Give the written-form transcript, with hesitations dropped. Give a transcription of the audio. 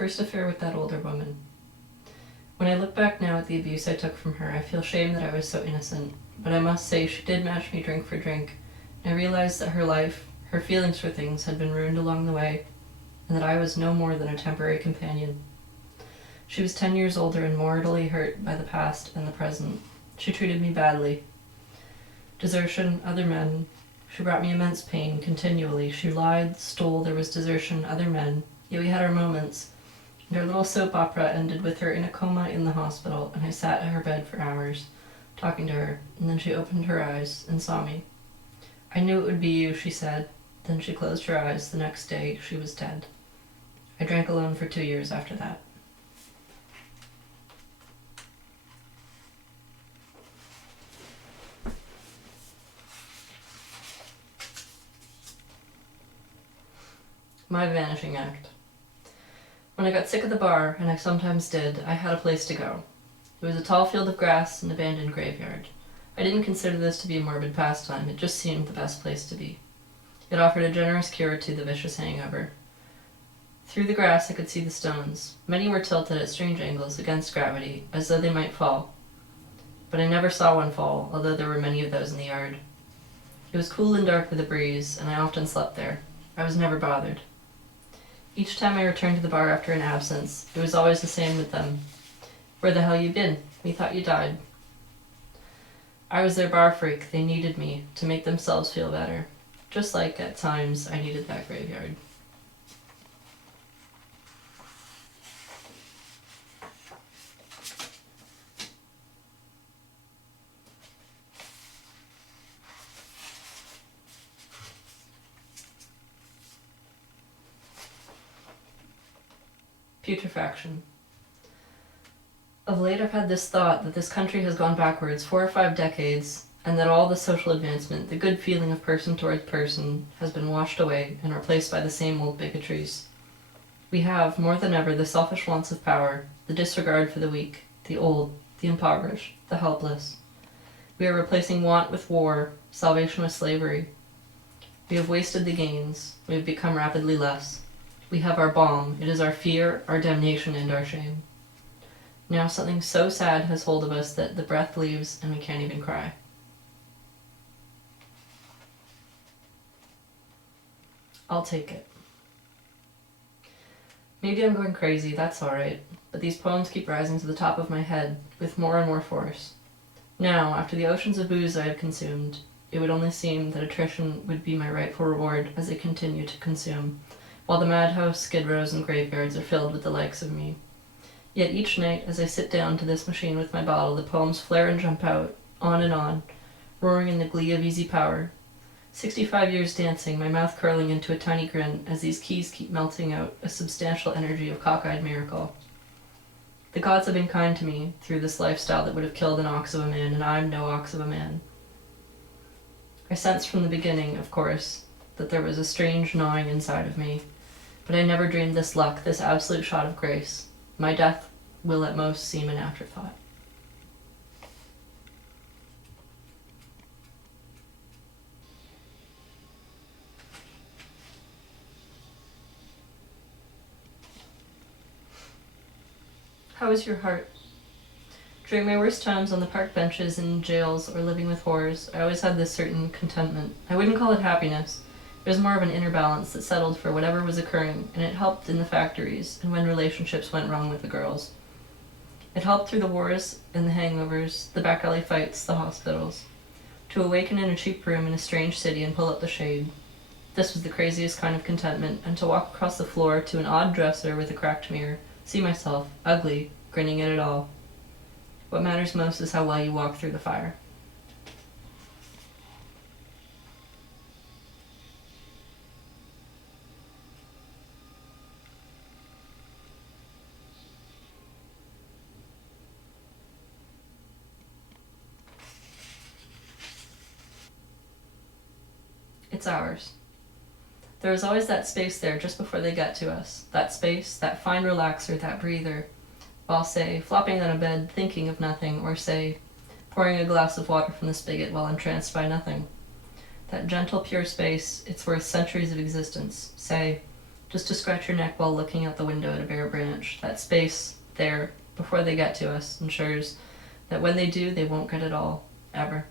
first affair with that older woman. When I look back now at the abuse I took from her, I feel shame that I was so innocent, but I must say she did match me drink for drink, and I realized that her life, her feelings for things, had been ruined along the way, and that I was no more than a temporary companion. She was 10 years older and mortally hurt by the past and the present. She treated me badly. Desertion, other men. She brought me immense pain continually. She lied, stole, there was desertion, other men. Yet we had our moments. And our little soap opera ended with her in a coma in the hospital, and I sat at her bed for hours, talking to her, and then she opened her eyes and saw me. I knew it would be you, she said. Then she closed her eyes. The next day, she was dead. I drank alone for 2 years after that. My vanishing act. When I got sick of the bar, and I sometimes did, I had a place to go. It was a tall field of grass, an abandoned graveyard. I didn't consider this to be a morbid pastime, it just seemed the best place to be. It offered a generous cure to the vicious hangover. Through the grass I could see the stones. Many were tilted at strange angles against gravity, as though they might fall. But I never saw one fall, although there were many of those in the yard. It was cool and dark with a breeze, and I often slept there. I was never bothered. Each time I returned to the bar after an absence, it was always the same with them. Where the hell you been? We thought you died. I was their bar freak. They needed me to make themselves feel better. Just like, at times, I needed that graveyard. Putrefaction. Of late I've had this thought that this country has gone backwards 4 or 5 decades, and that all the social advancement, the good feeling of person towards person, has been washed away and replaced by the same old bigotries. We have, more than ever, the selfish wants of power, the disregard for the weak, the old, the impoverished, the helpless. We are replacing want with war, salvation with slavery. We have wasted the gains. We have become rapidly less. We have our balm. It is our fear, our damnation, and our shame. Now something so sad has hold of us that the breath leaves and we can't even cry. I'll take it. Maybe I'm going crazy, that's alright, but these poems keep rising to the top of my head with more and more force. Now, after the oceans of booze I have consumed, it would only seem that attrition would be my rightful reward as I continue to consume, while the madhouse, skid rows, and graveyards are filled with the likes of me. Yet each night, as I sit down to this machine with my bottle, the poems flare and jump out, on, roaring in the glee of easy power. 65 years dancing, my mouth curling into a tiny grin as these keys keep melting out a substantial energy of cockeyed miracle. The gods have been kind to me through this lifestyle that would have killed an ox of a man, and I'm no ox of a man. I sensed from the beginning, of course, that there was a strange gnawing inside of me, but I never dreamed this luck, this absolute shot of grace. My death will at most seem an afterthought. How is your heart? During my worst times on the park benches in jails or living with whores, I always had this certain contentment. I wouldn't call it happiness. It was more of an inner balance that settled for whatever was occurring, and it helped in the factories and when relationships went wrong with the girls. It helped through the wars and the hangovers, the back alley fights, the hospitals. To awaken in a cheap room in a strange city and pull up the shade. This was the craziest kind of contentment, and to walk across the floor to an odd dresser with a cracked mirror, see myself, ugly, grinning at it all. What matters most is how well you walk through the fire. It's ours. There is always that space there just before they get to us. That space, that fine relaxer, that breather. While, say, flopping on a bed, thinking of nothing, or, say, pouring a glass of water from the spigot while entranced by nothing. That gentle, pure space, it's worth centuries of existence. Say, just to scratch your neck while looking out the window at a bare branch. That space there, before they get to us, ensures that when they do, they won't get it all, ever.